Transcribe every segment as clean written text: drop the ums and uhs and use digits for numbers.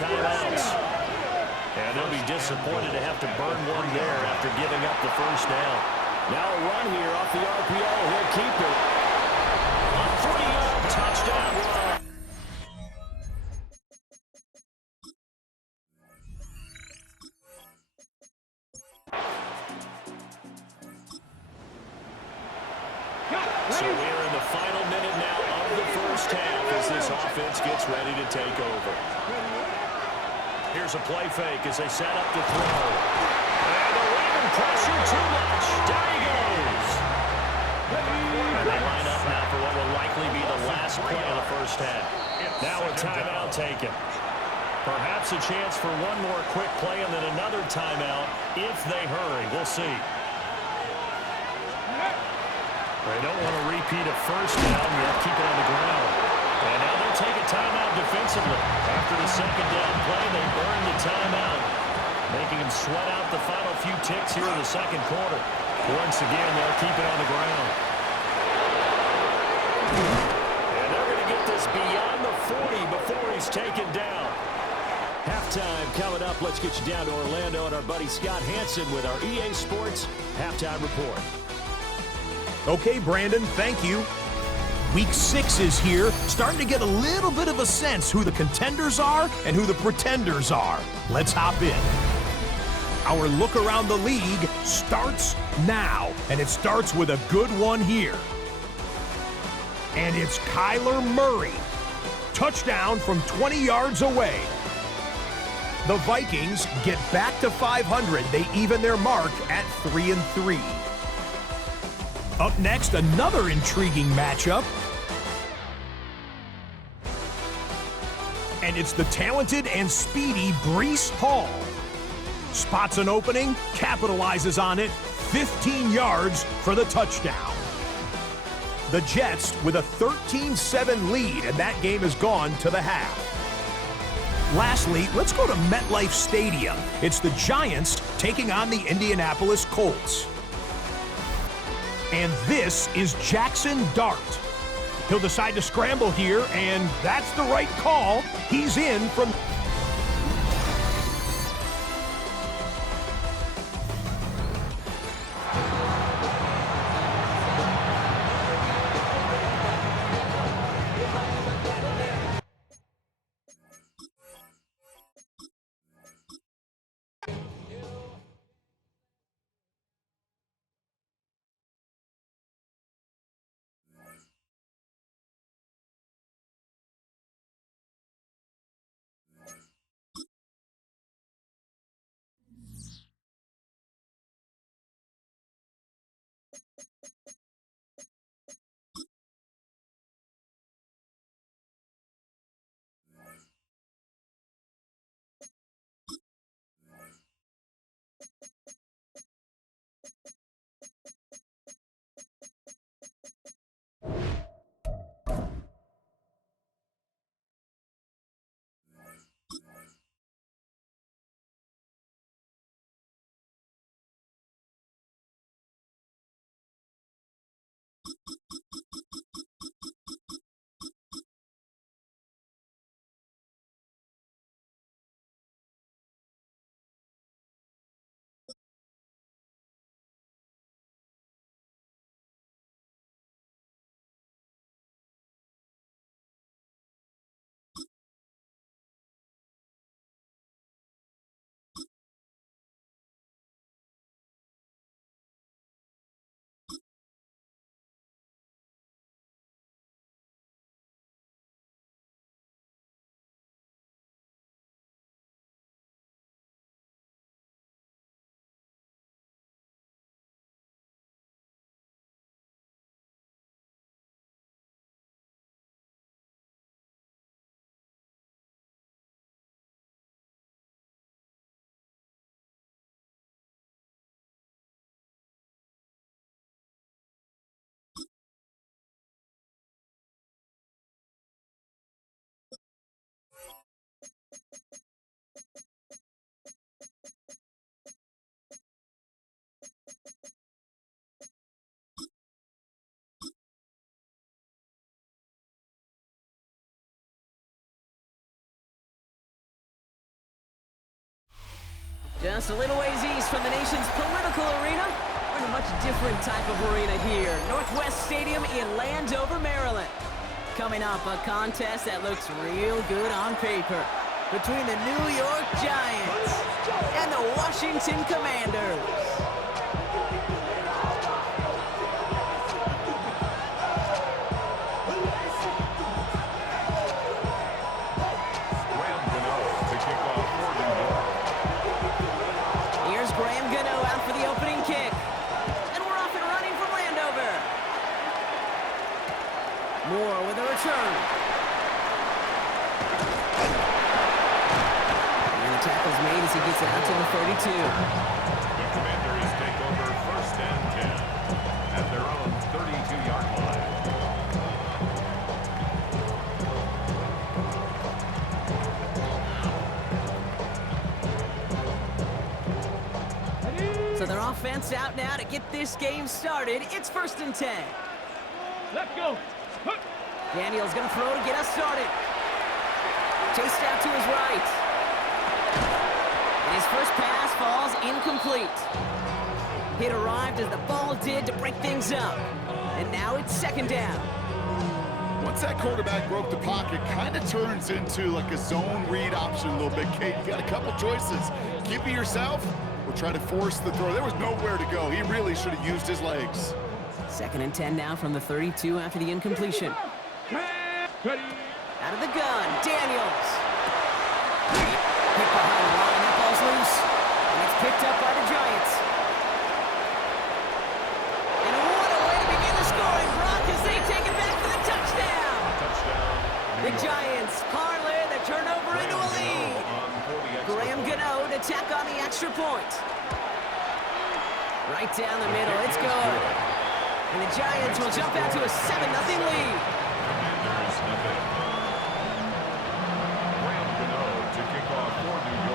timeouts. And they'll be disappointed to have to burn one there after giving up the first down. Now a run here off the RPO. He'll keep it. A 3-yard touchdown run. So we're in the final minute now of the first half as this offense gets ready to take over. Here's a play fake as they set up to throw. And they're leaving pressure too much. Down he goes. And they line up now for what will likely be the last play of the first half. Now a timeout taken. Perhaps a chance for one more quick play and then another timeout if they hurry. We'll see. They don't want to repeat a first down, yet keep it on the ground. And now they'll take a timeout defensively. After the second down play, they burn the timeout, making them sweat out the final few ticks here in the second quarter. Once again, they'll keep it on the ground. And they're going to get this beyond the 40 before he's taken down. Halftime coming up. Let's get you down to Orlando and our buddy Scott Hanson with our EA Sports Halftime Report. Okay, Brandon, thank you. Week 6 is here, starting to get a little bit of a sense who the contenders are and who the pretenders are. Let's hop in. Our look around the league starts now, and it starts with a good one here. And it's Kyler Murray. Touchdown from 20 yards away. The Vikings get back to 500. They even their mark at 3-3. Up next, another intriguing matchup. And it's the talented and speedy Breece Hall. Spots an opening, capitalizes on it, 15 yards for the touchdown. The Jets with a 13-7 lead, and that game has gone to the half. Lastly, let's go to MetLife Stadium. It's the Giants taking on the Indianapolis Colts. And this is Jackson Dart. He'll decide to scramble here, and that's the right call. He's in from... Just a little ways east from the nation's political arena. We're in a much different type of arena here. Northwest Stadium in Landover, Maryland. Coming up, a contest that looks real good on paper between the New York Giants and the Washington Commanders. Here's Graham Gano out for the opening kick. And we're off and running from Landover. Moore with a return. And the tackle's made as he gets it out to the 32. The Commanders take over 1st and 10 at their own 32-yard line. So their offense out now to get this game started. It's 1st and 10. Let's go. Daniels gonna throw to get us started. Chased out to his right. And his first pass falls incomplete. It arrived as the ball did to break things up. And now it's 2nd down. Once that quarterback broke the pocket, kind of turns into like a zone read option a little bit, Kate. You got a couple choices. Keep it yourself or try to force the throw. There was nowhere to go. He really should have used his legs. 2nd and 10 now from the 32 after the incompletion. Out of the gun, Daniels. Hit behind the line, that ball's loose. And it's picked up by the Giants. And what a way to begin the scoring, Brock, as they take it back for the touchdown. The Giants parlay the turnover into a lead. Graham Gano to tack on the extra point. Right down the middle, it's good. And the Giants will jump out to a 7-0 lead.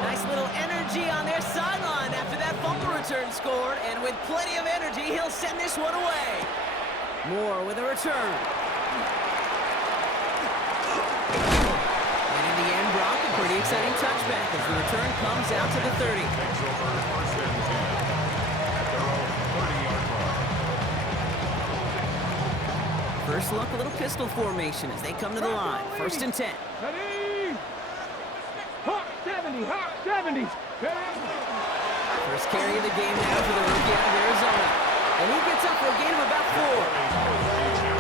Nice little energy on their sideline after that fumble return scored, and with plenty of energy, he'll send this one away. Moore with a return. And in the end, Brock, a pretty exciting touchback as the return comes out to the 30. Takes over 1st and 10 at their own 30-yard line. First look, a little pistol formation as they come to the line. 1st and 10. Ready? Hot 70, hot 70. First carry of the game now for the rookie out of Arizona. And he gets up for a gain of about 4.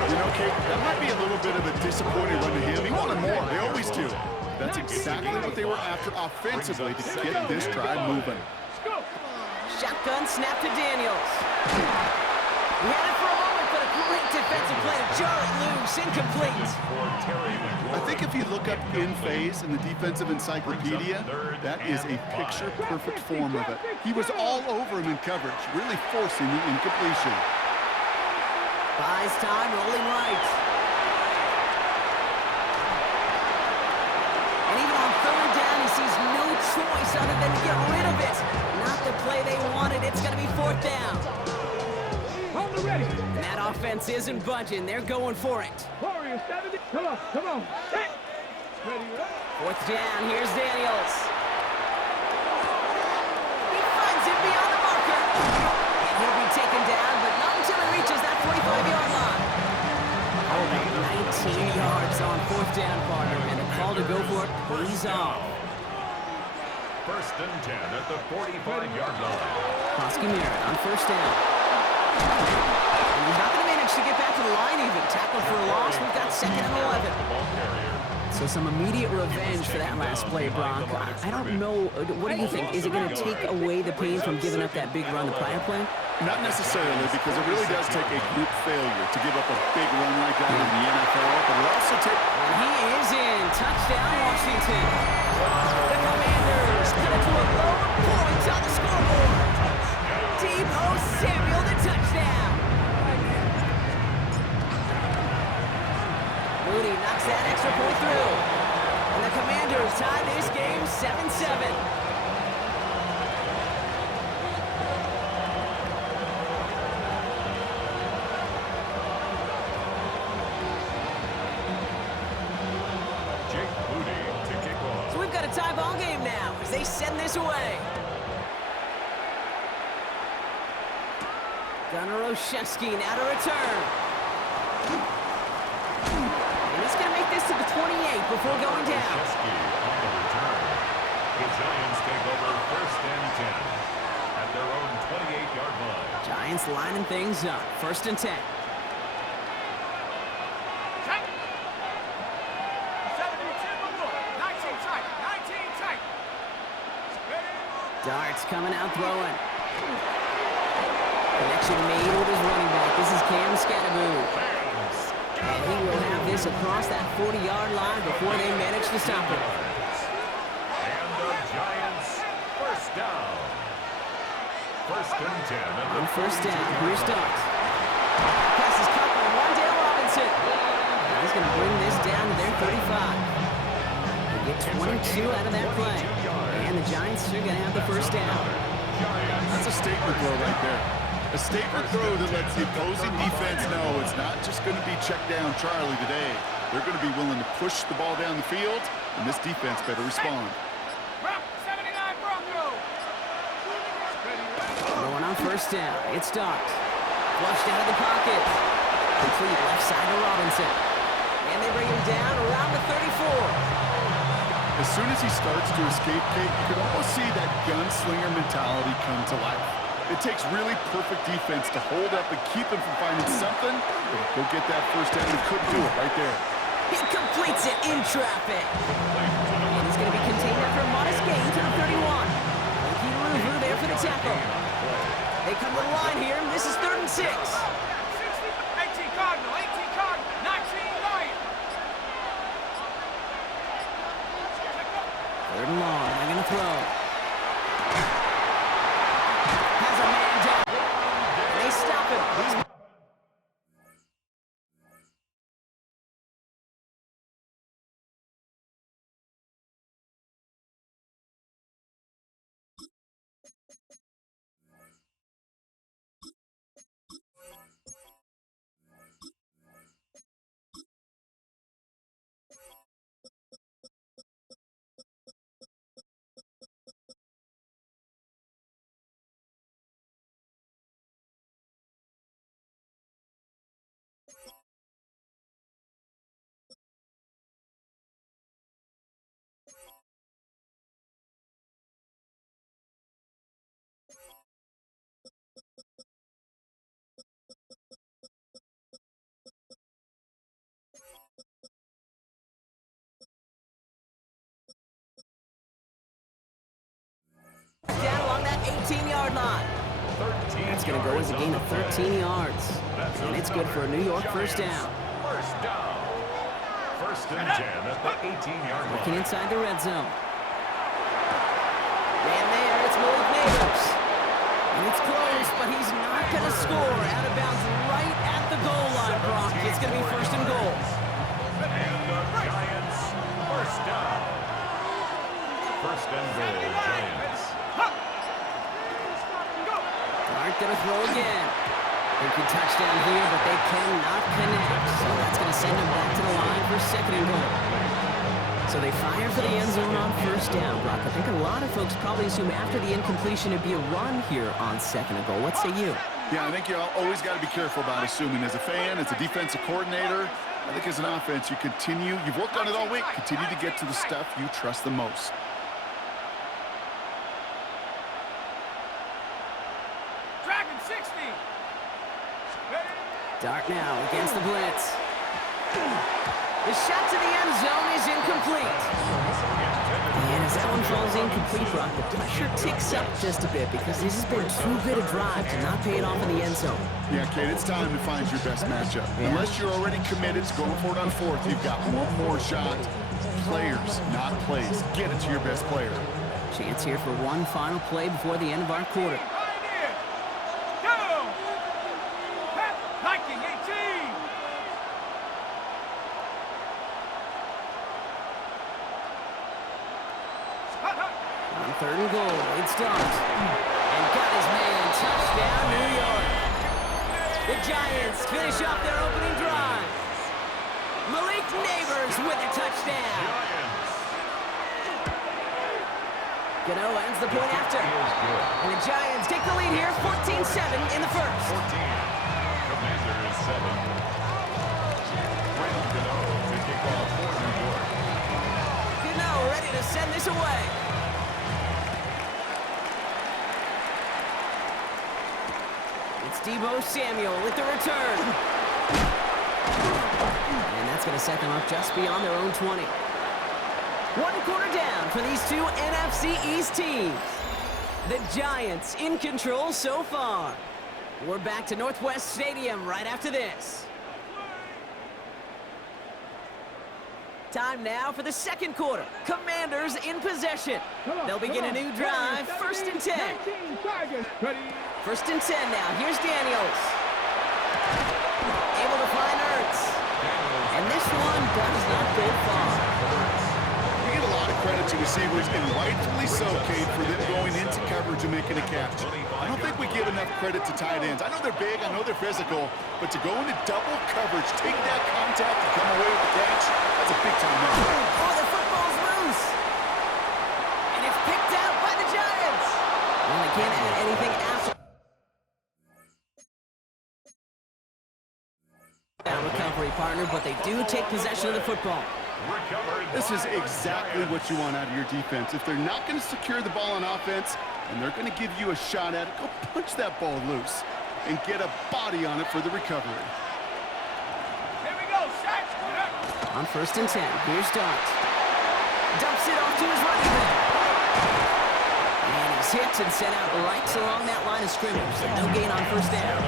You know, Kate, that might be a little bit of a disappointing run to him. He wanted more. They always do. That's exactly what they were after offensively to get this drive moving. Shotgun snap to Daniels. We had it for a moment, but a great defensive play to jar it loose. Incomplete. I think if you look up in phase in the defensive encyclopedia, that is a picture-perfect form of it. He was all over him in coverage, really forcing the incompletion. Buys time, rolling right. And even on 3rd down, he sees no choice other than to get rid of it. Not the play they wanted. It's going to be 4th down. Hold it ready. And that offense isn't budging. They're going for it. Warrior 70. Come on, come on. Hey. Ready, ready. 4th down, here's Daniels. He finds it beyond the marker. And he'll be taken down, but not until he reaches that 45-yard line. Oh, about 19 yards on 4th down, partner, and the call to go for it pays off. 1st and 10 at the 45-yard line. Hosky Merritt on 1st down. And he's not going to manage to get back to the line even. Tackled for a loss. We've got 2nd and 11. So some immediate revenge for that last play, Brock. I don't know. What do you think? Is it going to take away the pain from giving up that big run the prior play? Not necessarily, because it really does take a group failure to give up a big run like that in the NFL, but it also takes... And he is in. Touchdown, Washington. The Commanders cut it to a low point on the scoreboard. Deebo Samuel, the touchdown. Mooney knocks that extra point through. And the Commanders tie this game 7-7. So we've got a tie ball game now as they send this away. Gunnar Olszewski now to return. And he's going to make this to the 28 before going down. Olszewski on the return. The Giants take over 1st and 10 at their own 28-yard line. Giants lining things up. 1st and 10. Darts coming out throwing. Connection made with his running back. This is Cam Skattebo. And he will have this across that 40-yard line before they manage to stop him. And the Giants, 1st down. 1st and 10. On 1st down, here's Darts. Pass is caught by Wan'Dale Robinson. And he's going to bring this down to their 35. They get 22 out of that play. And the Giants are going to have the 1st down. That's a statement throw right there. A statement throw that lets the opposing defense know it's not just going to be check down Charlie today. They're going to be willing to push the ball down the field, and this defense better respond. Going on 1st down, it's Darts. Flushed out of the pocket. Complete left side to Robinson. And they bring him down around the 34. As soon as he starts to escape, Kate, you can almost see that gunslinger mentality come to life. It takes really perfect defense to hold up and keep him from finding something. Go get that 1st down. He couldn't do it right there. He completes it in traffic. And he's going to be contained after a modest gain to the 31. Key Luvu there for the tackle. They come to the line here. This is 3rd and 6. 18 Cardinal, 18 Cardinal, 19 Lion. 3rd and long. They're going to throw. Has a man down. And they stop him. He's down along that 18-yard line. That's going to go as a gain of 13 yards. And it's good for a New York 1st down. 1st down. 1st and 10 at the 18-yard line. Looking inside the red zone. And there, it's Malik Neighbors. And it's close, but he's not going to score. Out of bounds right at the goal line, Brock. It's going to be 1st and goal. And the Giants, 1st down. 1st and goal, Giants. Aren't going to throw again. They could touchdown here, but they cannot connect. So that's going to send them back to the line for 2nd and goal. So they fire for the end zone on 1st down, Brock. I think a lot of folks probably assume after the incompletion it'd be a run here on 2nd and goal. What say you? Yeah, I think you always got to be careful about assuming. As a fan, as a defensive coordinator, I think as an offense, you've worked on it all week, continue to get to the stuff you trust the most. Dragon 60. Dart now against the blitz. The shot to the end zone is incomplete. And as that one falls incomplete, Brock, the pressure ticks up just a bit because this has been too good a drive to not pay it off in the end zone. Yeah, Kate, it's time to find your best matchup. Yeah. Unless you're already committed to going for it on 4th, you've got one more shot. Players, not plays. Get it to your best player. Chance here for one final play before the end of our quarter. Pioneer. Go. Viking 18. On 3rd and goal, it's Dart. And got his man, touchdown, New York. The Giants finish off their opening drive. Malik Neighbors with a touchdown. Gano ends the point after. And the Giants take the lead here, 14-7 in the first. 14. Commanders 7. Graham Gano to kick off for New York. Gano ready to send this away. It's Deebo Samuel with the return. And that's going to set them up just beyond their own 20. One quarter down for these two NFC East teams. The Giants in control so far. We're back to Northwest Stadium right after this. Time now for the second quarter. Commanders in possession. They'll begin a new drive, 1st and 10. First and 10 now. Here's Daniels. Able to find Ertz. And this one does not go far. You get a lot of credit to receivers, and rightfully so, Kate, for them going into coverage and making a catch. I don't think we give enough credit to tight ends. I know they're big, I know they're physical, but to go into double coverage, take that contact and come away with the catch, that's a big-time effort. Oh, the football's loose. And it's picked out by the Giants. Well, they can't add anything after that recovery, partner, but they do take possession of the football. This is exactly what you want out of your defense. If they're not going to secure the ball on offense and they're going to give you a shot at it, go punch that ball loose and get a body on it for the recovery. Here we go, set. On 1st and 10, here's Dart. Dumps it off to his running back. And he's hit and sent out right along that line of scrimmage. So no gain on 1st down.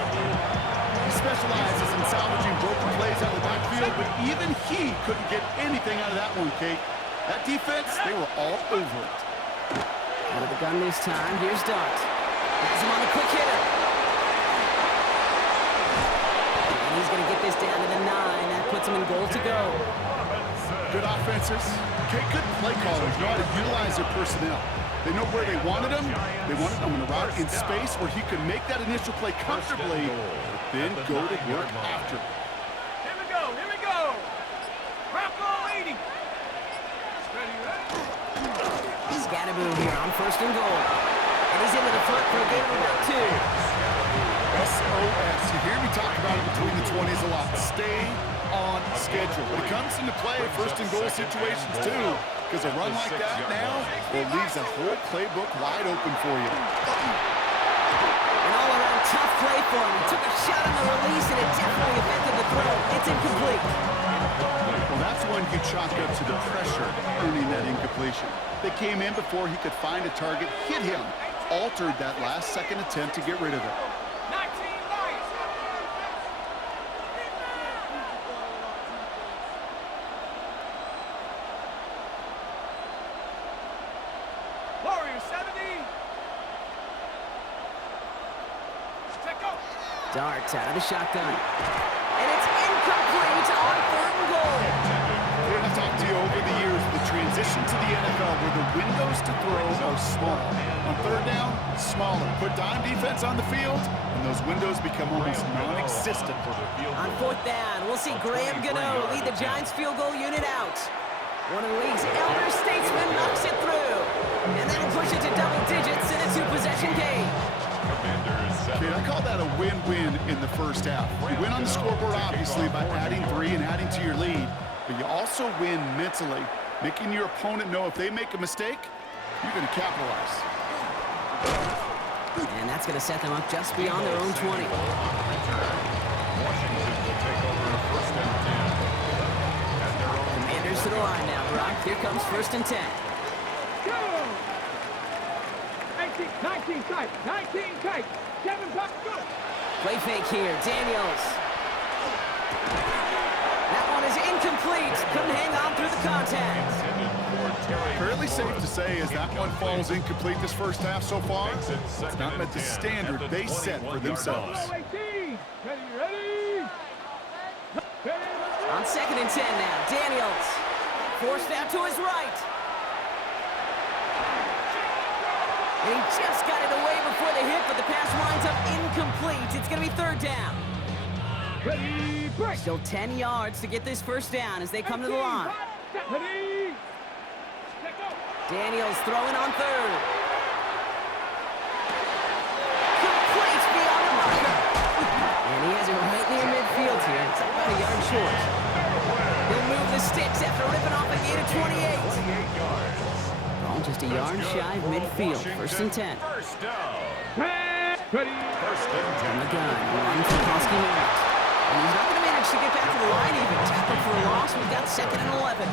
He specializes in salvaging broken plays out of the backfield, but even he couldn't get anything out of that one, Kate. That defense, they were all over it. Out of the gun this time, here's Dart. Has him on the quick hitter. And he's going to get this down to the 9. That puts him in goal to go. Good offenses. Kate, good play callers know how to utilize their personnel. They know where they wanted him. They wanted him in a route in space where he could make that initial play comfortably, but then go to work after. Here we go, here we go. Rocco 80. Ready, ready. Scatterboo here on 1st and goal. And he's into the front for a gain of about 2. SOS. You hear me talk about it between the 20s a lot. Stay on schedule. When it comes into play, 1st and goal situations too, because a run like that now, it leaves a whole playbook wide open for you. An all-around tough play for him. He took a shot on the release, and it definitely affected the throw. It's incomplete. Well, that's when you chalk up to the pressure earning that incompletion. They came in before he could find a target, hit him, altered that last-second attempt to get rid of it. 19 Lions. Warriors 70. Check out. Darts out of the shotgun. And it's incomplete on 3rd and goal. We're going to talk to you over the years, the transition to the NFL where the windows to throw are small. On 3rd down, smaller. Put dime defense on the field, and those windows become almost non-existent. On 4th down, we'll see Graham Gano lead the Giants field goal unit out. One of the league's elder statesmen knocks it through. And that'll push it to double digits in a 2-possession game. Okay, I call that a win-win in the first half. You win on the scoreboard, obviously, by adding 3 and adding to your lead, but you also win mentally, making your opponent know if they make a mistake, you're going to capitalize. And that's going to set them up just beyond their own 20. Washington will take over 1st and 10. At their own Commanders to the line now, Brock. Here comes 1st and 10. Go. 19 tight. 19 tight. 7 puck, go. Play fake here. Daniels. That one is incomplete. Couldn't hang on through the contact. Fairly safe to say as that one falls incomplete this first half so far, it's not met the standard they set for themselves. 18. Ready. On 2nd and 10 now. Daniels. Forced out to his right. And he just got it away before the hit, but the pass winds up incomplete. It's going to be 3rd down. Ready, break. Still 10 yards to get this 1st down as they come to the line. Ready. Daniels throwing on third. Complete beyond the marker. And he has it right near midfield here. It's about a yard short. He'll move the sticks after ripping off a gain of 28. Ball just a yard shy of midfield. First and 10. First down. Ready. First and 10. On the gun, one for Koski Merritt. And he's not going to manage to get back to the line even. Tackled for a loss. We've got 2nd and 11.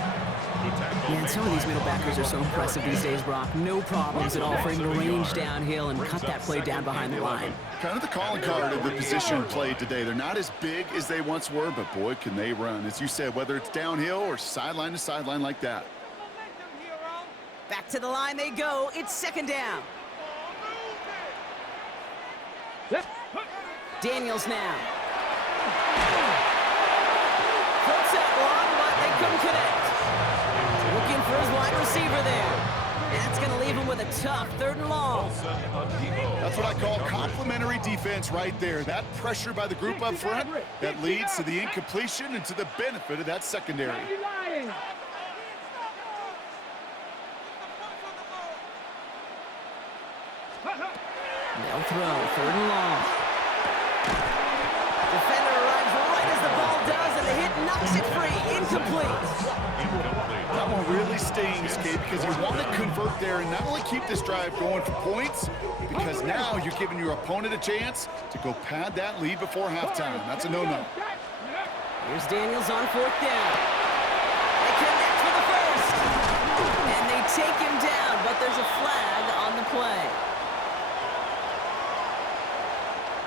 Man, some of these middle backers are so impressive these days, Brock. No problems at all for him to range downhill and cut that play down behind the line. Kind of the calling card of the position played today. They're not as big as they once were, but boy, can they run. As you said, whether it's downhill or sideline to sideline like that. Back to the line they go. It's 2nd down. Daniels now. Puts that long, but they couldn't connect. Looking for his wide receiver there. That's going to leave him with a tough 3rd and long. That's what I call complimentary defense right there. That pressure by the group up front that leads to the incompletion and to the benefit of that secondary. They'll throw 3rd and long. Defender arrives right as the ball does, and the hit knocks it free. Incomplete. That one really stings, Kate, because you want to convert there and not only keep this drive going for points, because now you're giving your opponent a chance to go pad that lead before halftime. That's a no-no. Here's Daniels on 4th down. They connect for the first. And they take him down, but there's a flag on the play.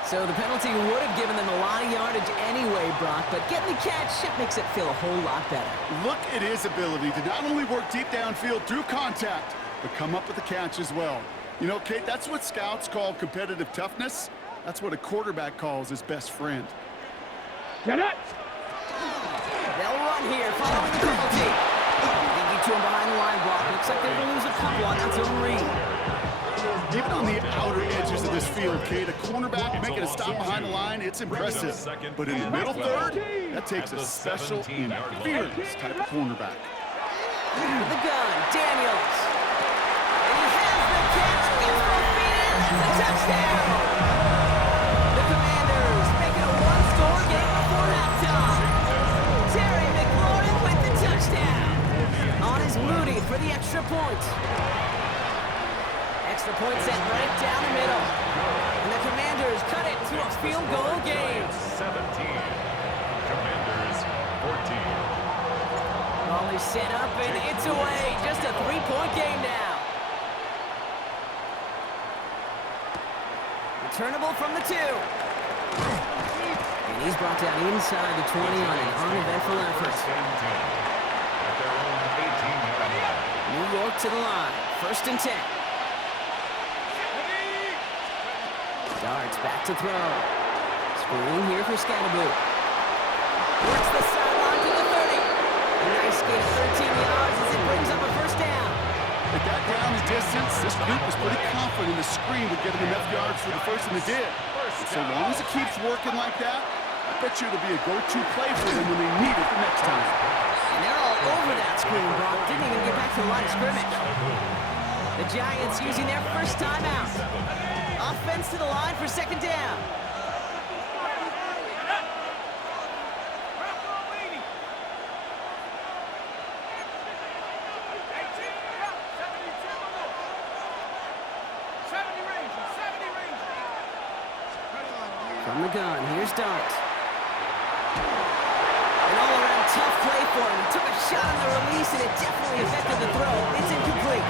So the penalty would have given them a lot of yardage anyway, Brock, but getting the catch, it makes it feel a whole lot better. Look at his ability to not only work deep downfield through contact, but come up with the catch as well. You know, Kate, that's what scouts call competitive toughness. That's what a quarterback calls his best friend. Get it! They'll run here following the penalty. They get to him behind the line, Brock. Looks like they're going to lose a couple on that zone read. Even on the outer edges of this field, Kate, a cornerback making a stop behind the line, it's impressive. But in the middle third, that takes a special and fearless type of cornerback. The gun, Daniels. And he has the catch. Gets both feet in. That's a touchdown. The Commanders make it a one-score game before halftime. Terry McLaurin with the touchdown. On is Moody for the extra point. Extra point set right down the middle. And the Commanders cut it to a field goal game. 17. Commanders 14. Ball is set up and it's away. Just a 3-point game now. Returnable from the 2. And he's brought down inside the 20 on an uneventful effort. First and 10. At their own 18-yard line. New York to the line. 1st and 10. Darts back to throw. Screen here for Scatterboot. Works the sideline to the 30. A nice gain of 13 yards as it brings up a 1st down. At that down the distance, this group was pretty confident the screen would get them enough yards for the first, and it did. So long as it keeps working like that, I bet you it'll be a go-to play for them when they need it the next time. And they're all over that screen, Brock. Didn't even get back to the line of scrimmage. The Giants using their first timeout. Offense to the line for 2nd down. From the gun, here's Dart. An all-around tough play for him. He took a shot on the release, and it definitely affected the throw. It's incomplete.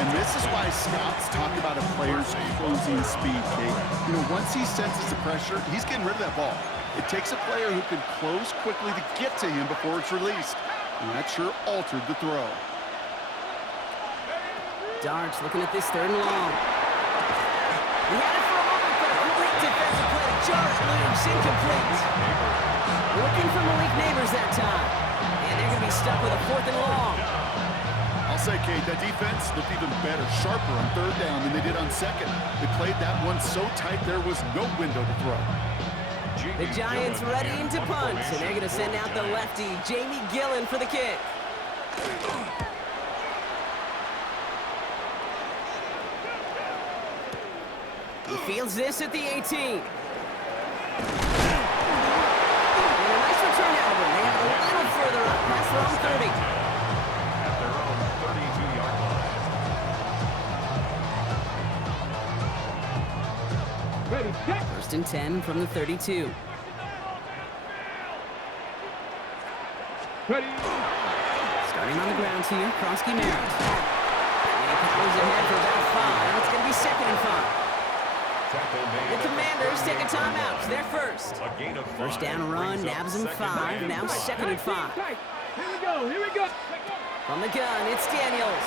And this is why scouts talk about a player's closing speed, Kate. You know, once he senses the pressure, he's getting rid of that ball. It takes a player who can close quickly to get to him before it's released. And that sure altered the throw. Darts looking at this 3rd and long. He had it for a moment, but a complete defensive play to jar it loose. Incomplete. Looking for Malik Neighbors that time. And they're going to be stuck with a 4th and long. I'll say, Kate, that defense looked even better, sharper on 3rd down than they did on 2nd. They played that one so tight there was no window to throw. The Giants readying to punt, and they're going to send out the lefty, Jamie Gillen, for the kick. He fields this at the 18. And a nice return out of him. They have a little further up past their own 30. At their own 32-yard line. Ready, set. First and 10 from the 32. Ready. Starting on the ground here, Kronsky Merritt. And he powers ahead for about 5. It's going to be 2nd and 5. Tackle made. The Commanders take a timeout. They're first. A gain of 5. First down run, Brings up nabs him 5. Now 2nd and 5. Tight. Here we go. Here we go. From the gun, it's Daniels.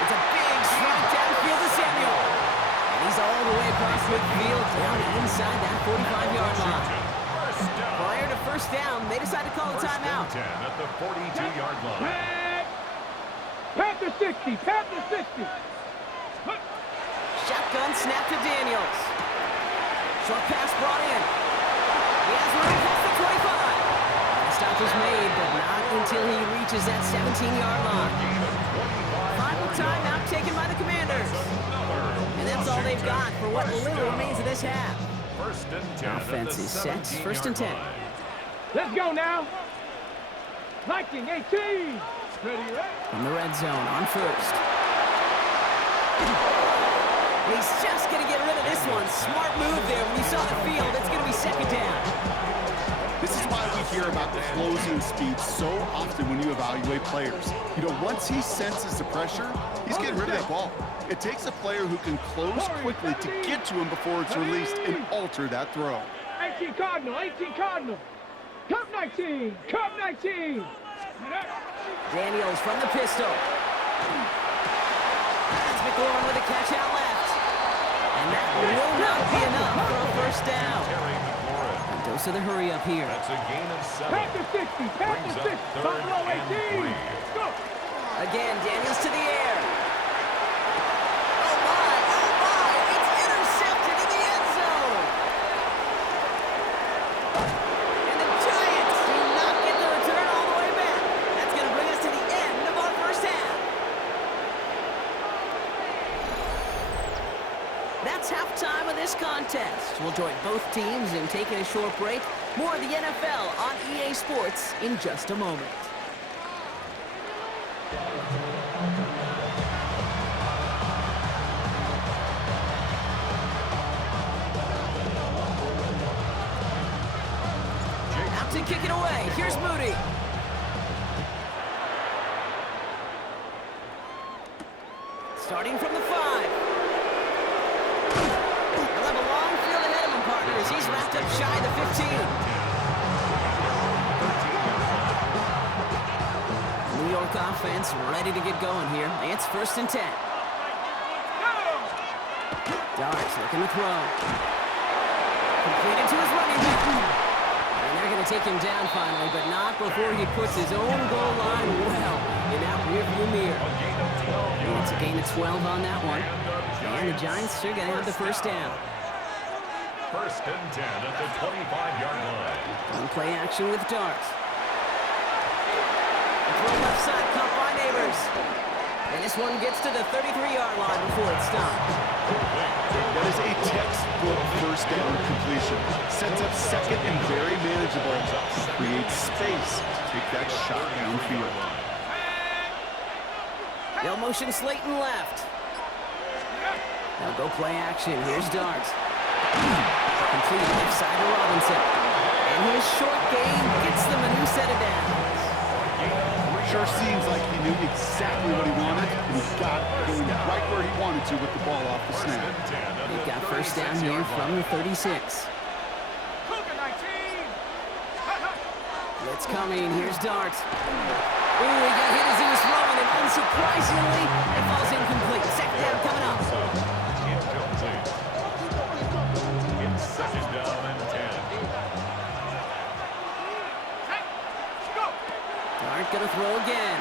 It's a big strike downfield to Samuel. And he's all the way across midfield down inside that 45-yard line. Prior to first down, they decide to call a First and timeout. 10 at the 42-yard line. Panther 60. Panther 60. Shotgun snap to Daniels. Short pass brought in. He has room past the 25. The stop is made, but not until he reaches that 17-yard line. Final timeout taken by the Commanders. And that's all they've got for what little remains of this half. First and 10 Offense is set. First and 10. Let's go now. Viking 18. Ready, ready. From the red zone on first. He's just going to get rid of this one. Smart move there. When you saw the field, it's going to be 2nd down. This is why we hear about the closing speed so often when you evaluate players. You know, once he senses the pressure, he's getting rid of that ball. It takes a player who can close quickly to get to him before it's released and alter that throw. 18 Cardinal. 18 Cardinal. Cup 19. Cup 19. Daniels from the pistol. That's McLaurin with a catch out left. And that will not be enough for a first down. Terry McLaurin. A dose of the hurry up here. That's a gain of 7. Panther 60. Brings Panther up 60. 3rd Buffalo and 18. 3. Go. Again, Daniels to the air. Oh my, it's intercepted in the end zone. And the Giants do not get the return all the way back. That's going to bring us to the end of our first half. That's halftime of this contest. We'll join both teams in taking a short break. More of the NFL on EA Sports in just a moment. Out to kick it away. Here's Moody. Starting from the 5. He'll have a long field ahead of him, partners. He's wrapped up shy of the 15. New York offense ready to get going here. It's 1st and 10. Darts looking to throw. Completed to his running back. And they're going to take him down finally, but not before he puts his own goal line well in that rearview mirror. And it's a gain of 12 on that one. And the Giants are going to have the first down. First and 10 at the 25-yard line. On play action with Darts. Throw left side, caught by Neighbors. And this one gets to the 33-yard line before it's stopped. That is a textbook first down completion. Sets up 2nd and very manageable. Creates space to take that shot downfield. They'll motion Slayton left. They'll go play action. Here's Darts. Complete left side to Robinson. And his short game gets them a new set of downs. Sure seems like he knew exactly what he wanted, and he got going right where he wanted to with the ball off the snap. They've got first down here from the 36. Blitz coming. Here's Darts. Ooh, he got hit as he was throwing, and unsurprisingly, it falls incomplete. 2nd down coming up. Incomplete. It's 2nd down and 10. Dart gonna throw again.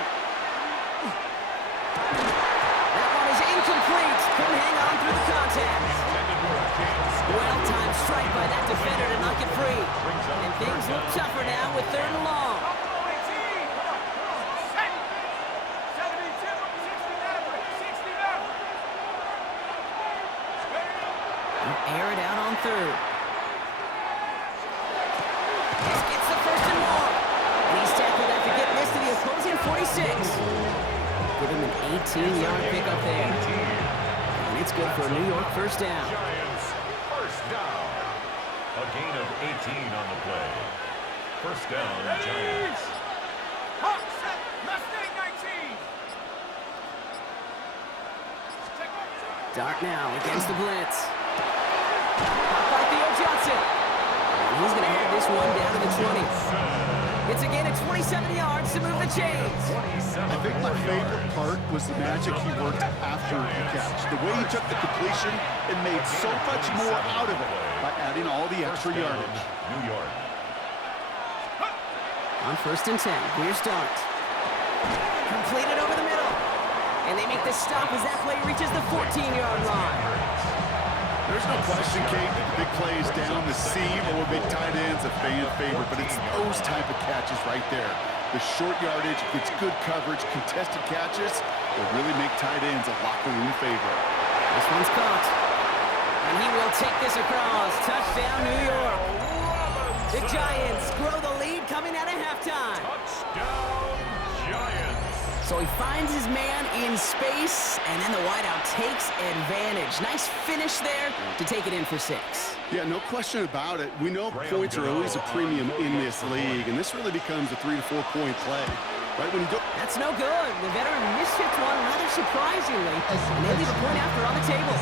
That one is incomplete. Couldn't hang on through the contact. Well-timed strike by that defender to knock it free. And things look tougher now with 3rd and long. 18-yard pickup there. And it's good for a New York first down. Giants first down. A gain of 18 on the play. First down, Giants. Dart now against the blitz. Pop out Theo Johnson. And he's going to have this one down to the 20. It's a gain of 27 yards to move the chains. I think my favorite part was the magic he worked after the catch. The way he took the completion and made so much more out of it by adding all the extra yardage. New York. On 1st and 10, here's Dart. Completed over the middle. And they make the stop as that play reaches the 14-yard line. There's no question, Kate, that the big plays down the seam or big tight ends a fan favorite, but it's those type of catches right there. The short yardage, gets good coverage, contested catches will really make tight ends a locker room favorite. This one's caught. And he will take this across. Touchdown, New York. The Giants grow the lead coming out of halftime. Touchdown, Giants. So he finds his man in space, and then the wideout takes advantage. Nice finish there to take it in for 6. Yeah, no question about it. We know points are always a premium in this league, and this really becomes a 3 to 4 point play. Right when you go. That's no good. The veteran mishits one rather surprisingly, and they leave a point after on the table.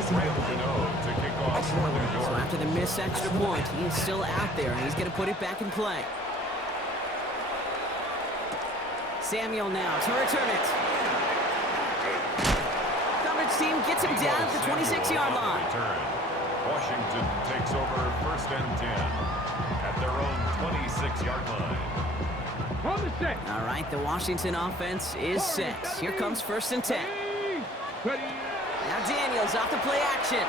To kick off for New York. So after the missed extra point, he's still out there, and he's going to put it back in play. Samuel now to return it. Coverage team gets him down at the 26-yard line. Return. Washington takes over 1st and 10 at their own 26-yard line. On the set. All right, the Washington offense is set. Here comes 1st and 10. Ready. Now Daniels off the play action.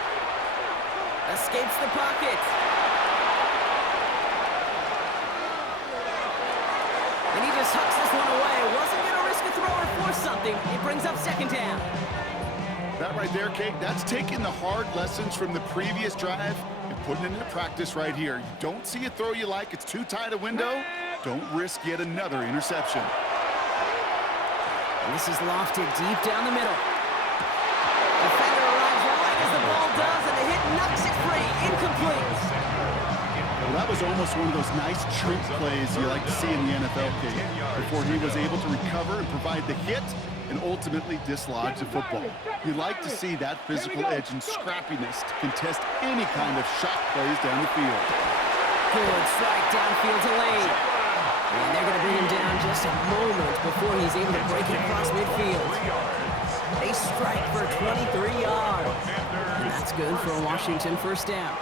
Escapes the pocket. And he just hucks this one away. Wasn't going to risk a throw or force something. It brings up 2nd down. That right there, Kate, that's taking the hard lessons from the previous drive and putting it into practice right here. You don't see a throw you like, it's too tight a window, don't risk yet another interception. And this is lofted deep down the middle. Defender arrives right as the ball does, and the hit knocks it free. Incomplete. Well, that was almost one of those nice trick plays you like to see in the NFL, Kate, before he was able to recover and provide the hit and ultimately dislodge the football. You like to see that physical edge and scrappiness to contest any kind of shot plays down the field. Good strike downfield to Lane. And they're going to bring him down just a moment before he's able to break it across midfield. They strike for 23 yards. And that's good for a Washington first down.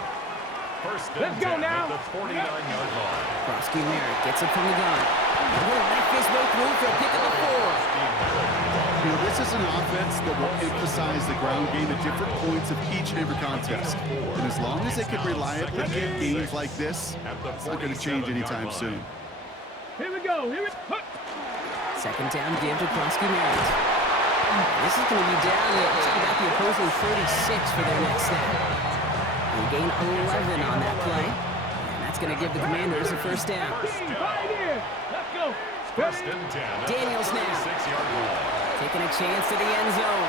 Let's go now. The 49-yard line. Krosky Merritt gets it from the gun. And he'll make his way through for a pick of a 4. You know, this is an offense that will emphasize the ground game at different points of each and every contest. And as long as they can reliably get games like this, it's not going to change anytime soon. Here we go. Here we go. 2nd down give to Krosky Merritt. This is going to be down at about the opposing 36 for their next snap. They gain 11 on that play. And that's going to give the Commanders a first down. Right here. Let's go. 1st and 10 at the Daniels now. 36-yard line. Taking a chance to the end zone.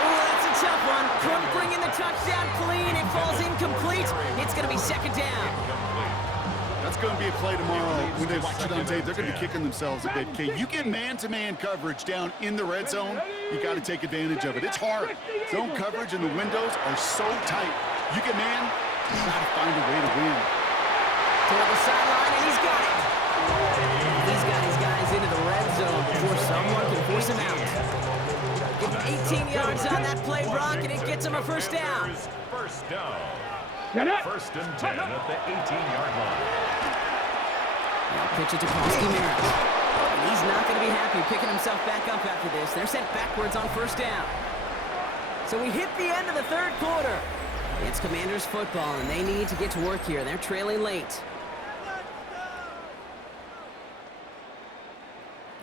Oh, that's a tough one. Couldn't bring in the touchdown clean. It falls incomplete. It's going to be 2nd down. That's going to be a play tomorrow. When they watch it on tape, they're going to be kicking themselves a bit. Kate, you get man-to-man coverage down in the red zone, you got to take advantage of it. It's hard. Zone coverage and the windows are so tight. You get man, you got to find a way to win. Toward the sideline, and he's got it. He's got his guys into the red zone before someone can force him out. Give him 18 yards on that play, Brock, and it gets him a first down. First down. Get up. 1st and 10 at the 18-yard line. Now pitch it to Krosky Merritt. And he's not going to be happy picking himself back up after this. They're sent backwards on 1st down. So we hit the end of the 3rd quarter. It's Commanders football, and they need to get to work here. They're trailing late.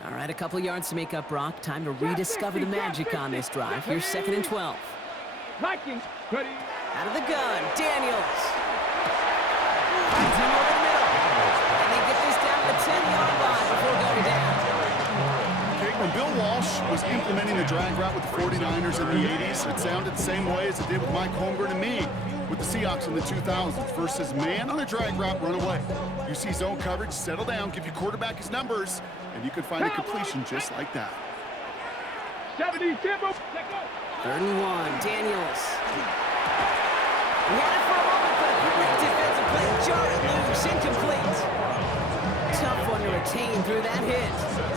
All right, a couple yards to make up, Brock. Time to rediscover the magic on this drive. Here's 2nd and 12. Vikings. Ready. Out of the gun, Daniels. Finds him over the middle. And they get this down to the 10-yard was implementing the drag route with the 49ers in the 80s. It sounded the same way as it did with Mike Holmgren and me with the Seahawks in the 2000s versus man on a drag route, run away. You see zone coverage, settle down, give your quarterback his numbers, and you can find a completion just like that. 70 tempo. 3rd and 1, Daniels. He had it for a moment, but a great defensive play. Jarred it loose, incomplete. Tough one to retain through that hit.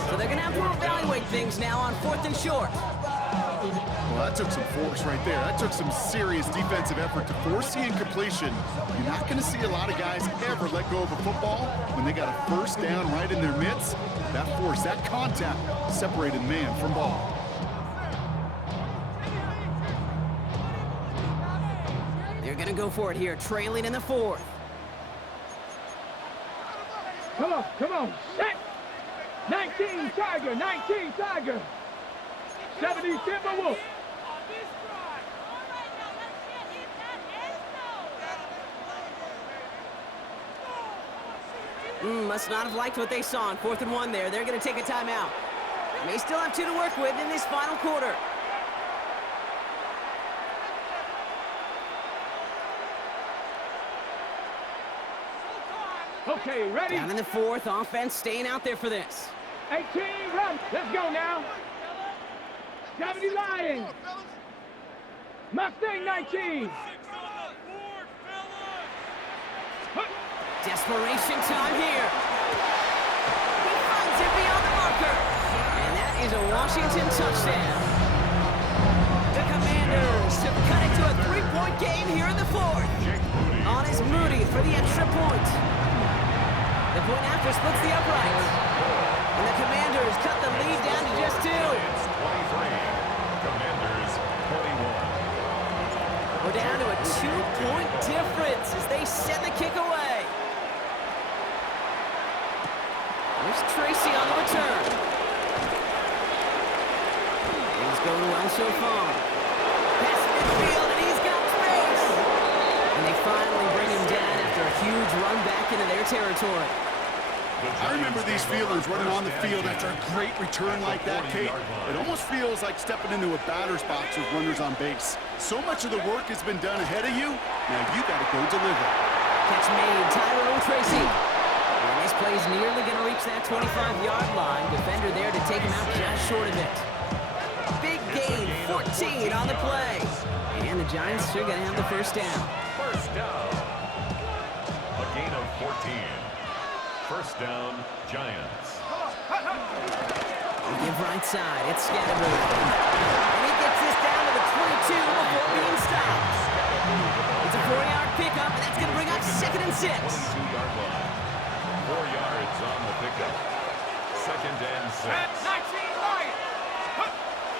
So they're going to have to evaluate things now on 4th and short. Well, that took some force right there. That took some serious defensive effort to force the incompletion. You're not going to see a lot of guys ever let go of a football when they got a first down right in their midst. That force, that contact separated man from ball. They're going to go for it here, trailing in the 4th. Come on, set. 19 Tiger, 19 Tiger. 70 Timberwolf. Must not have liked what they saw on 4th and 1 there. They're going to take a timeout. May still have 2 to work with in this final quarter. Okay, ready? Down in the 4th, offense staying out there for this. 18, run. Let's go now. 70 Lions. Mustang 19. Desperation time here. He finds it beyond the marker. And that is a Washington touchdown. The Commanders have cut it to a 3-point game here in the 4th. On is Moody for the extra point. The point after splits the uprights. And the Commanders cut the lead down to just 2. Giants 23, Commanders 21. We're down to a 2-point difference as they send the kick away. There's Tracy on the return. He's going well so far. Past midfield, and he's got space. And they finally bring him down after a huge run back into their territory. I remember these fielders running on the field after a great return like that, Kate. It almost feels like stepping into a batter's box with runners on base. So much of the work has been done ahead of you. Now you got to go deliver. Catch made, Tyrone Tracy. And this play's nearly going to reach that 25-yard line. Defender there to take him out just short of it. Big gain, 14 on the play. And the Giants are going to have the first down. First down. A gain of 14. First down, Giants. Give right side, it's Scatterboard. And he gets this down to the 22 before being stopped. It's a 4-yard pickup, and that's going to bring up 2nd and 6. 22-yard line. 4 yards on the pickup. 2nd and 6.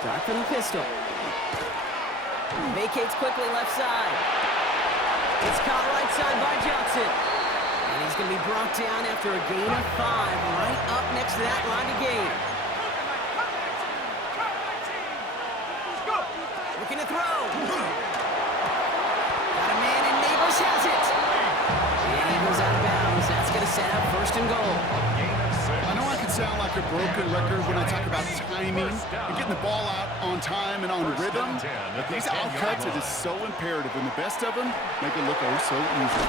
Dark from the pistol. Vacates quickly left side. It's caught right side by Johnson. And he's going to be brought down after a gain of 5, right up next to that line of gain. Looking to throw. Got a man, and Neighbors has it. And he goes out of bounds. That's going to set up 1st and goal. I know I can sound like a broken record when I talk about timing and getting the ball out on time and on rhythm, but these outcuts, it is so imperative, and the best of them make it look oh so easy.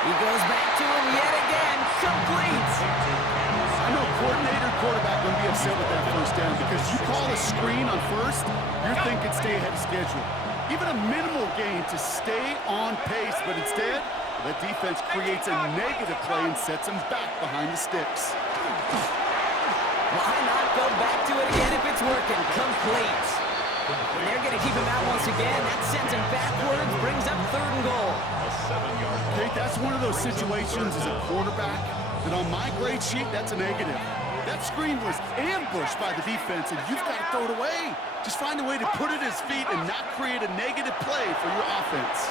He goes back to him yet again. Complete. I know coordinator quarterback going to be upset with that first down because you call a screen on first, you're thinking stay ahead of schedule. Even a minimal gain to stay on pace, but instead, that defense creates a negative play and sets him back behind the sticks. Why not go back to it again if it's working? Complete. And they're going to keep him out once again. That sends him backwards, brings up 3rd and goal. Kate, that's one of those situations as a quarterback that on my grade sheet, that's a negative. That screen was ambushed by the defense, and you've got to throw it away. Just find a way to put it at his feet and not create a negative play for your offense.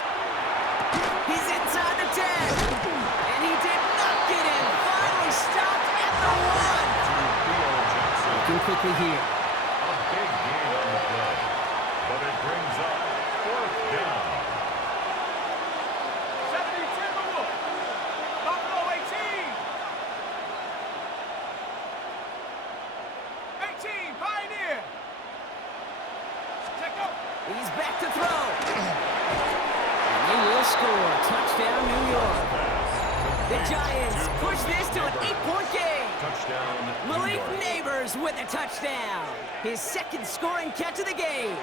He's inside the 10. And he did not get in. Finally stopped at the 1. Looking quickly here. A big gain on the play, but it brings up 4th down. 70 Timberwolf. Buffalo 18. 18 Pioneer. score. Touchdown, New York. The Giants push this to an 8-point game. Touchdown, New Malik York. Neighbors with a touchdown. His second scoring catch of the game.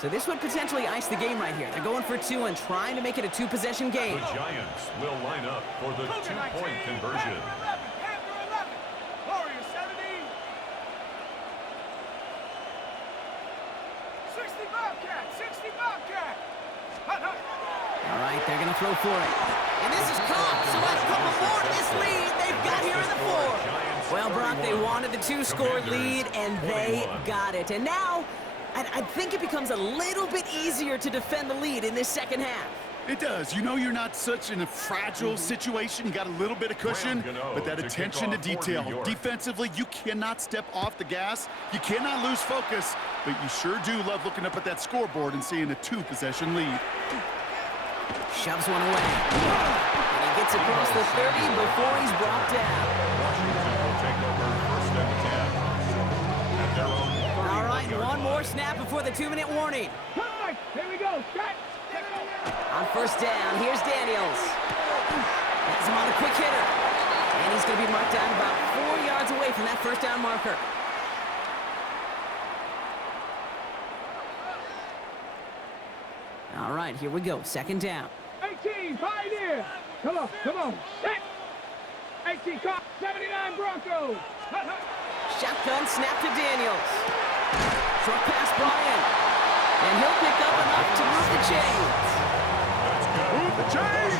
So this would potentially ice the game right here. They're going for 2 and trying to make it a 2-possession game. The Giants will line up for the 2-point conversion. Warriors 70. 60 Bobcat, 60 Bobcat. Hut, hut. All right, they're going to throw for it. And this is caught, so add a couple more to this lead they've got here in the 4th. Well, Brock, they wanted the 2-score lead, and they got it. And now, I think it becomes a little bit easier to defend the lead in this second half. It does. You know you're not such in a fragile situation. You got a little bit of cushion, but that attention to detail. Defensively, you cannot step off the gas. You cannot lose focus, but you sure do love looking up at that scoreboard and seeing a 2-possession lead. Shoves one away. And he gets across the 30 before he's brought down. Washington will take over 1st and 10 at their own 40-yard All right, one line. more snap before the 2-minute warning. Come on, here we go. Strike. On 1st down, here's Daniels. Has him on a quick hitter. And he's going to be marked down about 4 yards away from that 1st down marker. All right, here we go. 2nd down. 18, Pioneer. Come on, come on. Set. 18, Cop, 79 Broncos. Hut, hut. Shotgun snap to Daniels. Short pass brought in. And he'll pick up enough to move the chains. Move the chains!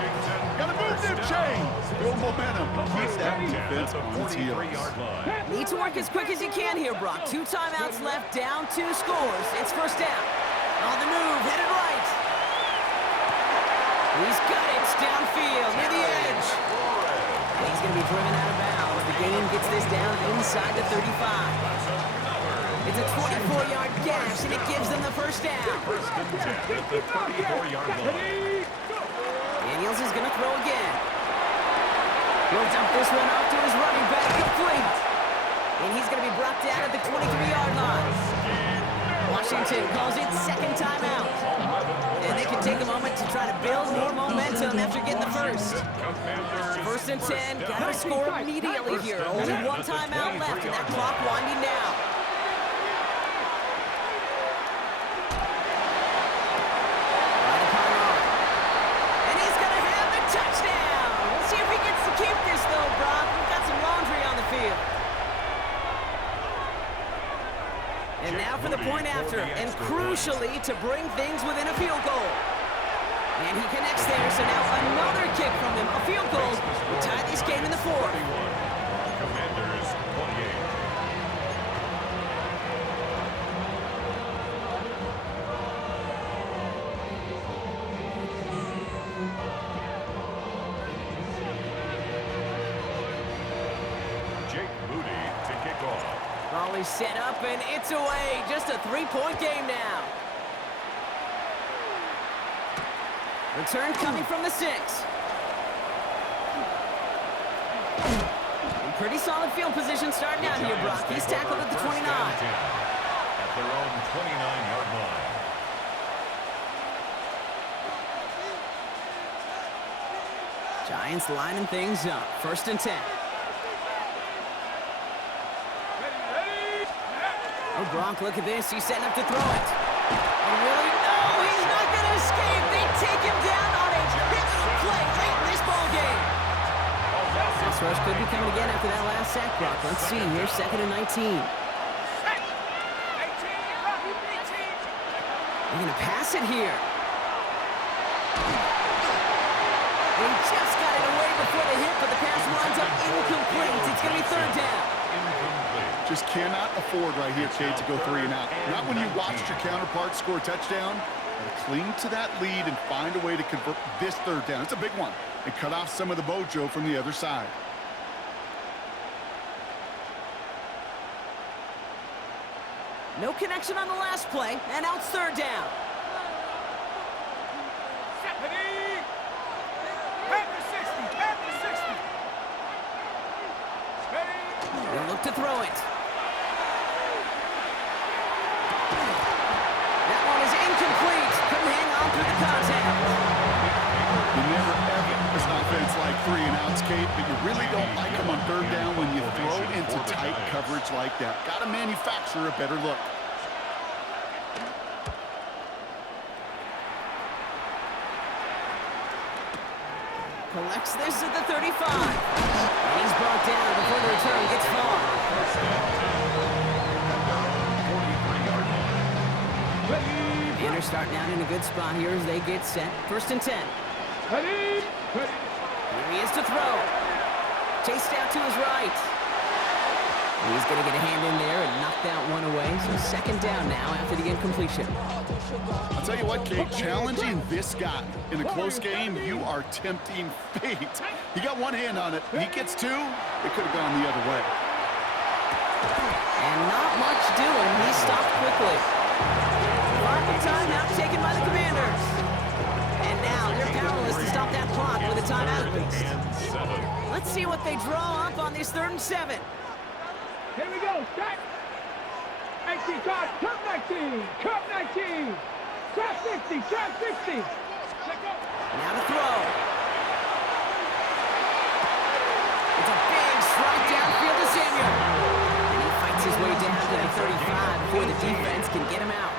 Gotta move them chains! Build momentum. Keep that defense At the on its heels. 43-yard line. Need to work as quick as you can here, Brock. 2 timeouts left, down 2 scores. It's 1st down. On the move, headed right. He's got it downfield, near the edge. And he's going to be driven out of bounds. The game gets this down inside the 35. It's a 24-yard gash, and it gives them the 1st down. 1st and 10 at the 34-yard line. Daniels is going to throw again. He'll dump this one off to his running back, complete. And he's going to be brought down at the 23-yard line. Washington calls it 2nd timeout. And they can take a moment to try to build more momentum after getting the 1st. 1st and 10, got to score immediately here. Only 1 timeout left, and that clock winding down. Right upon on. And he's going to have the touchdown. We'll see if he gets to keep this, though, Brock. We've got some laundry on the field. And now for the point after, and crucially to bring things within a field goal. And he connects there, so now another kick from him. A field goal will tie this game in the 4th. Commanders 28. Jake Moody to kick off. Ball is set up, and it's away. Just a 3-point game now. Return coming from the 6. And pretty solid field position starting out here, Brock. He's tackled at the 29. At their own 29-yard line. Giants lining things up. 1st and 10. Oh, Gronk, look at this. He's setting up to throw it. And really, no, he's not going to escape. They take him down on a pivotal play late in this ball game. Pass rush could be coming again after that last sack, Brock. Let's see. Here's 2nd and 19. They're going to pass it here. They just got it away before the hit, but the pass winds up incomplete. It's going to be 3rd down. Just cannot afford right here, Cade, to go 3 and out. Not when you watched your counterpart score a touchdown. Gotta cling to that lead and find a way to convert this 3rd down. It's a big one. And cut off some of the mojo from the other side. No connection on the last play, and now it's 3rd down. They'll look to throw it. That one is incomplete. Couldn't hang on through the contact. The 3 and outs, Kate, but you really don't like them on third down when you throw into tight coverage like that. Got to manufacture a better look. Collects this at the 35. And he's brought down before the return gets far. Commanders starting out in a good spot here as they get set. 1st and 10. Ready? Ready. Here he is to throw. Chased out to his right. He's going to get a hand in there and knock that one away. So 2nd down now after the incompletion. I'll tell you what, Kate, challenging this guy in a close game, you are tempting fate. He got one hand on it. He gets 2. It could have gone the other way. And not much doing. He stopped quickly. Marking timeout taken by the Commanders. And now they're powerless to stop that clock with a timeout at least. Let's see what they draw up on this 3rd and 7. Here we go. Set. 18 card. Curve 19. Curve 19. Trap 60. Trap 60. Now to throw. It's a big strike downfield to Samuel. And he fights his way down to the 35 before the defense can get him out.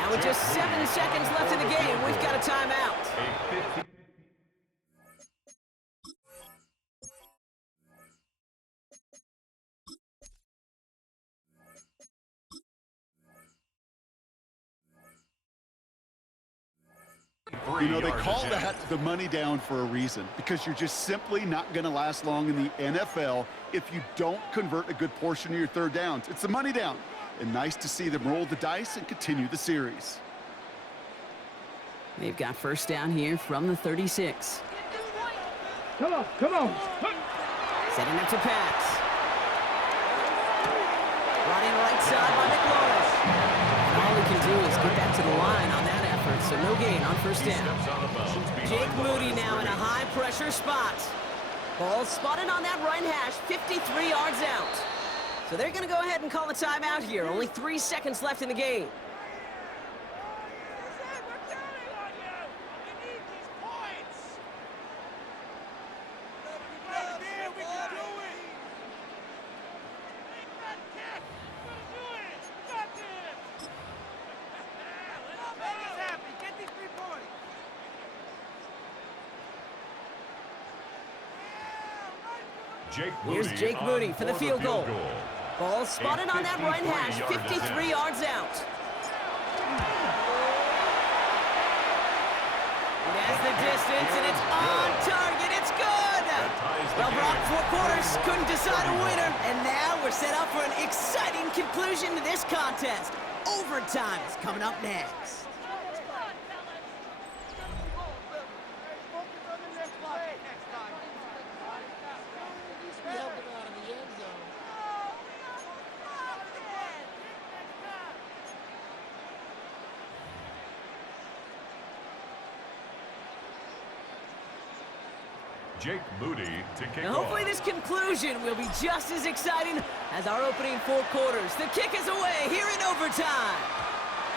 Now with just 7 seconds left in the game, we've got a timeout. You know, they call that the money down for a reason, because you're just simply not going to last long in the NFL if you don't convert a good portion of your 3rd downs. It's the money down. And nice to see them roll the dice and continue the series. They've got 1st down here from the 36. Come on, come on. Setting up to pass. Brought in right side by McLaurin. And all he can do is get that to the line on that effort, so no gain on 1st down. Jake Moody now in a high-pressure spot. Ball spotted on that right hash, 53 yards out. So they're going to go ahead and call a timeout here. Only 3 seconds left in the game. Here's Jake Moody for the field goal. Ball spotted on that right hash, 53 yards out. It has the distance, and it's on target. It's good. Well, Brock, 4 quarters, couldn't decide a winner. And now we're set up for an exciting conclusion to this contest. Overtime is coming up next. Jake Moody to kick Now hopefully this conclusion will be just as exciting as our opening 4 quarters. The kick is away here in overtime.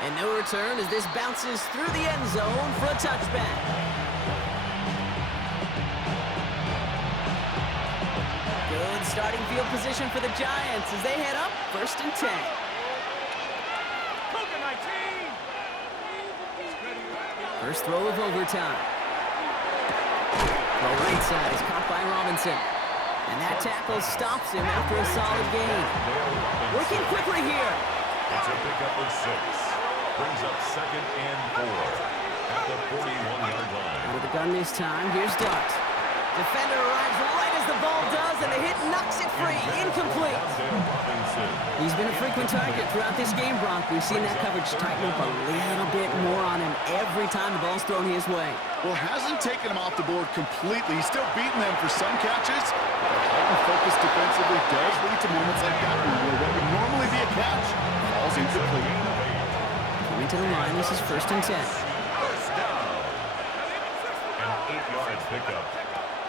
And no return as this bounces through the end zone for a touchback. Good starting field position for the Giants as they head up 1st and 10. First throw of overtime. The right side is caught by Robinson. And that tackle stops him after a solid gain. Working quickly here. It's a pickup of 6. Brings up 2nd and 4 at the 41-yard line. Out of the gun this time, here's Dart. Defender arrives right as the ball does, and the hit knocks it free. Incomplete. He's been a frequent target throughout this game, Brock. We've seen that coverage tighten up a little bit more on him every time the ball's thrown his way. Well, hasn't taken him off the board completely. He's still beating them for some catches. But heightened focus defensively does lead to moments like that one where what would normally be a catch falls incomplete. Coming to the line, this is 1st and 10. First down. An 8-yard pickup.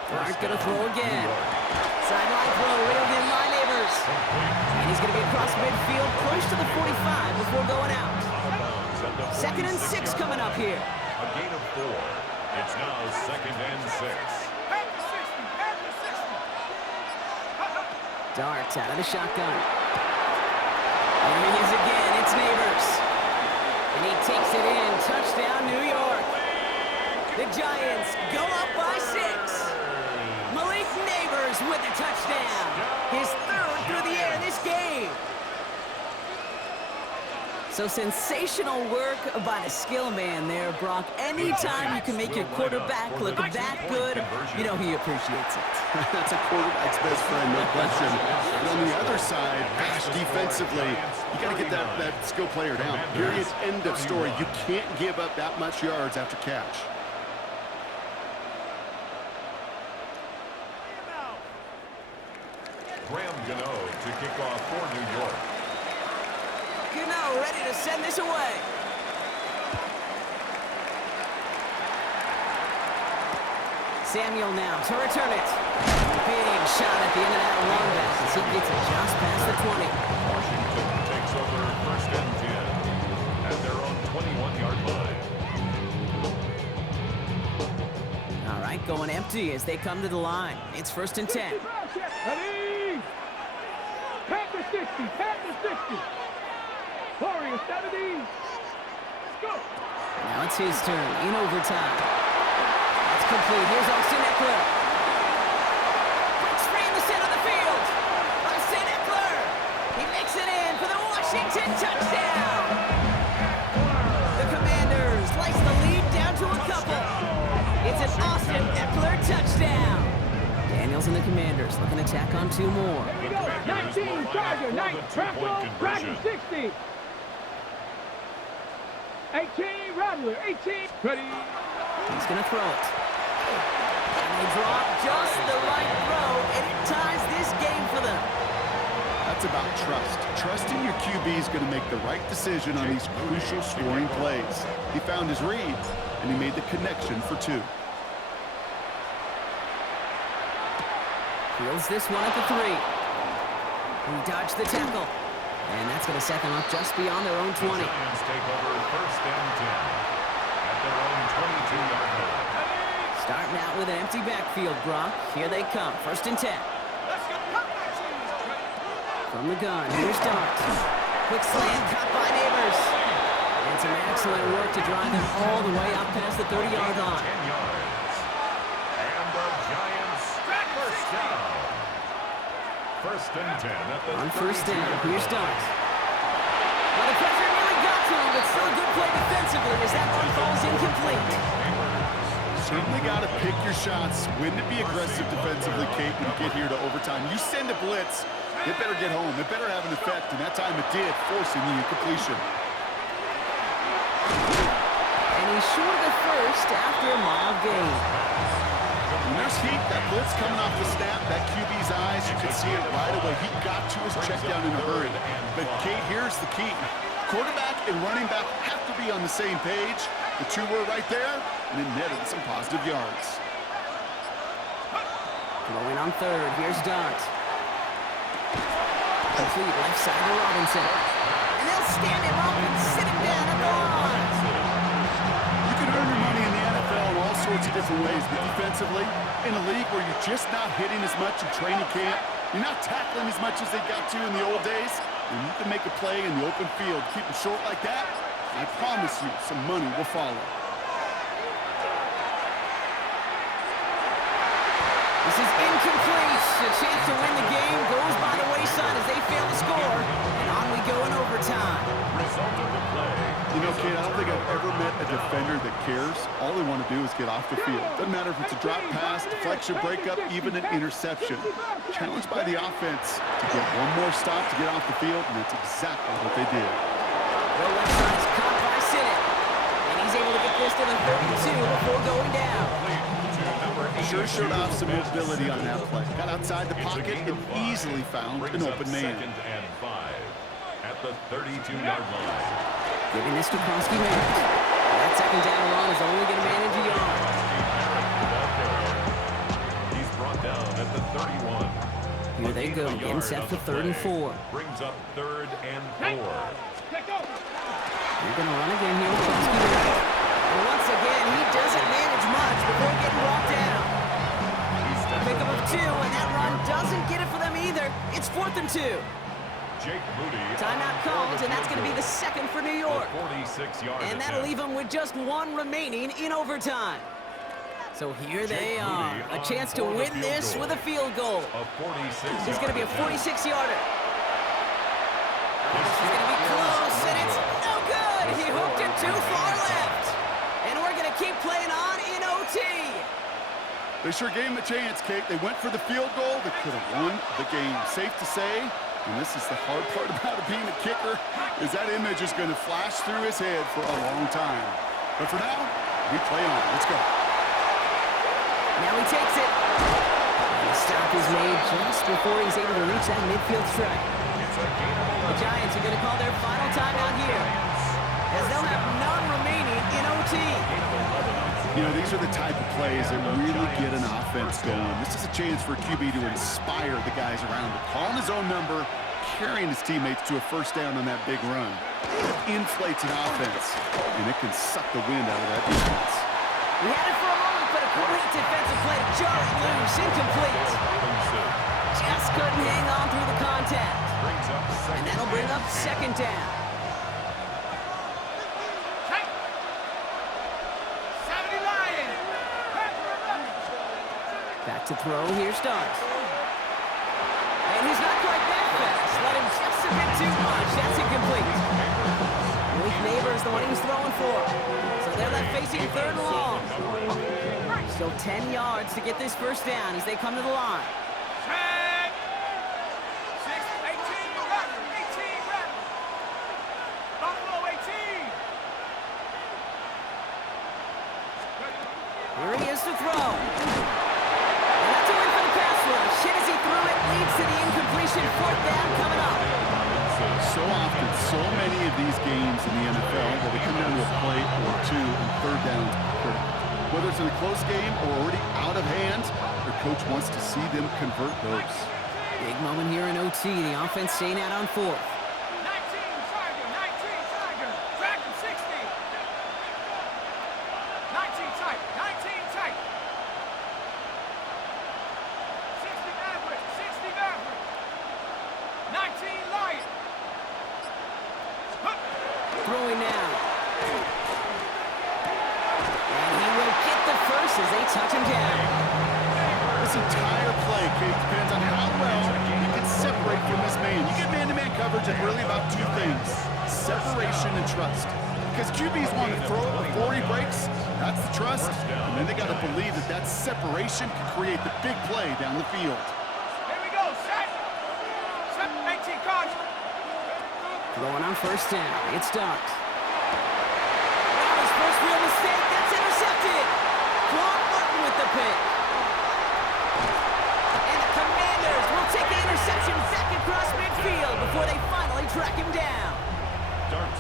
Clark gonna throw again. Sideline throw reeled in by Neighbors. And he's gonna be across midfield close to the 45 before going out. 2nd and 6 coming up here. A gain of 4. It's now 2nd and 6. Dart out of the shotgun. There he is again. It's Neighbors. And he takes it in. Touchdown, New York. The Giants go up by 6. Malik Neighbors with a touchdown. His third through the air this game. So sensational work by the skill man there, Brock. Anytime you can make your quarterback look that good, you know he appreciates it. That's a quarterback's best friend, no question. And on the other side, gosh, defensively, you got to get that skill player down. Period. End of story. You can't give up that much yards after catch. Graham Gano to kick off for New York. Gano ready to send this away. Samuel now to return it. Big shot at the end of that long pass as he gets it just past the 20. Washington takes over first and 10 at their own 21-yard line. All right, going empty as they come to the line. It's first and 10. Ready? Panther 60, Panther 60. Warriors 70. Let's go. Now it's his turn in overtime. That's complete. Here's Austin Eckler. Breaks free in the center of the field. Austin Eckler. He makes it in for the Washington touchdown. The Commanders slice the lead down to a couple. It's an Austin Eckler touchdown. Daniels and the Commanders looking to tack on 2 more. Here we go. 19 Charger, 9 Trapple, Dragon 60. 18 Rattler, 18. Ready? He's going to throw it. And they drop just the right throw, and it ties this game for them. That's about trust. Trusting your QB is going to make the right decision on these crucial scoring plays. He found his read, and he made the connection for 2. Fields this one at the 3. He dodged the tackle. And that's going to set them up just beyond their own 20. The Giants take over first and 10 at their own 22-yard line. Starting out with an empty backfield, Brock. Here they come. First and 10. From the gun, here's Dart. Quick slant, caught by Neighbors. And some excellent work to drive them all the way up past the 30-yard line. 10 yards. And the Giants first down. First and 10 at the On first down, 32-yard here's line. Dart. Well, the pressure nearly got to him, but still a good play defensively as that one falls incomplete. Certainly got to pick your shots. When to be aggressive defensively, Kate, when you get here to overtime. You send a blitz, it better get home. It better have an effect, and that time it did, forcing the incompletion. And he's short of the first after a mild gain. When there's heat, that blitz coming off the snap, that QB's eyes, you can see it right away. He got to his check down in a hurry. But, Kate, here's the key. Quarterback and running back have to be on the same page. The 2 were right there, and it netted some positive yards. Throwing on third, here's Dart. Complete left side to Robinson. And they'll stand him up and sit him down at the line. You can earn your money in the NFL in all sorts of different ways, but defensively, in a league where you're just not hitting as much in training camp, you're not tackling as much as they got to in the old days, and you can make a play in the open field, keep it short like that, I promise you some money will follow. This is incomplete. A chance to win the game goes by the wayside as they fail to score. And on we go in overtime. Result of the play. You know, Kate, I don't think I've ever met a defender that cares. All they want to do is get off the field. Doesn't matter if it's a drop pass, deflection, breakup, even an interception. Challenged by the offense to get one more stop to get off the field, and that's exactly what they did. The left side's caught by Sinnott. And he's able to get this to the 32 before going down. Sure showed off some mobility on that play. Got outside the pocket and easily found an open man. Second and 5 at the 32-yard line. Giving this to Krosky Barrett. That second down run is only going to manage a yard. He's brought down at the 31. Here they go, again set for 3rd and 4. Brings up 3rd and 4. They're going to run again here with Krosky Barrett. And once again, he doesn't manage much before getting brought down. Pick up of 2, and that run doesn't get it for them either. It's 4th and 2. Jake Moody. Timeout called, and that's going to be the second for New York. 46-yard And that'll leave them with just one remaining in overtime. So here they are, a chance to win this with a field goal. This is going to be a 46-yarder. This is going to be close, and it's no good. He hooked it too far left. And we're going to keep playing on in OT. They sure gave him a chance, Kate. They went for the field goal that could have won the game. Safe to say, and this is the hard part about it being a kicker, is that image is going to flash through his head for a long time. But for now, we play on. Let's go. Now he takes it. And the stop is made just before he's able to reach that midfield strike. The Giants are going to call their final timeout here, as they'll have none remaining in OT. You know, these are the type of plays that really get an offense going. This is a chance for QB to inspire the guys around him. Calling his own number, carrying his teammates to a first down on that big run. It inflates an offense, and it can suck the wind out of that defense. We had it for a moment, but a great defensive play to jar it loose, incomplete. Just couldn't hang on through the contact. And that'll bring up second down. Back to throw, here's Starks. And he's not quite that fast. Let him just a bit too much. That's incomplete. Malik Neighbors, the one he was throwing for. So they're left facing 3rd and long. Still 10 yards to get this first down as they come to the line. Here he is to throw. And that's a win for the pass rush. Hit as he threw it, leads to the incompletion. 4th down coming up. So often, so many of these games in the NFL where they come down to a play or two and 3rd down is critical. Whether it's in a close game or already out of hand, their coach wants to see them convert those. Big moment here in OT. The offense staying out on 4th. 19 Lion. Throwing now. And he will get the first as they touch him down. This entire play, Kate, depends on how well you can separate from this man. You get man-to-man coverage and really about two things, separation and trust. Because QBs want to throw it before he breaks, that's the trust, and then they got to believe that that separation can create the big play down the field. Here we go, set. Set 18 cards. Throwing on first down. It's Starks. Now his first real mistake. That's intercepted. Quan Martin with the pick. And the Commanders will take the interception back across midfield before they finally track him down.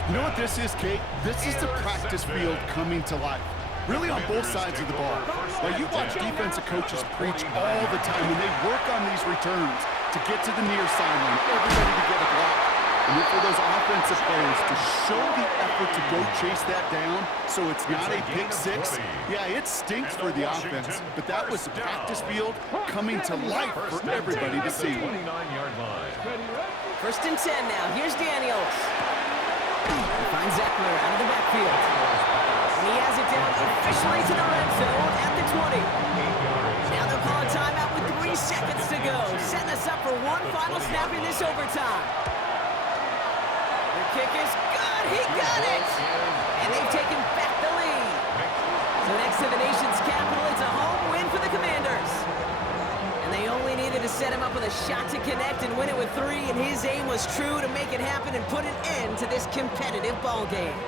You know what this is, Kate? This is the practice field coming to life. Really on both sides of the ball. Now, you watch defensive coaches preach all the time when they work on these returns to get to the near sideline, everybody to get a block. And then for those offensive players to show the effort to go chase that down so it's not a pick six. Yeah, it stinks for the offense, but that was the practice field coming to life for everybody to see. 29-yard line. First and 10 now. Here's Daniels. He finds Eckler out of the backfield. And he has it down officially to the red zone at the 20. Now they'll call a timeout with 3 seconds to go, setting us up for one final snap in this overtime. Kick is good. He got it. And they've taken back the lead. So next to the nation's capital, it's a home win for the Commanders. And they only needed to set him up with a shot to connect and win it with 3, and his aim was true to make it happen and put an end to this competitive ball game.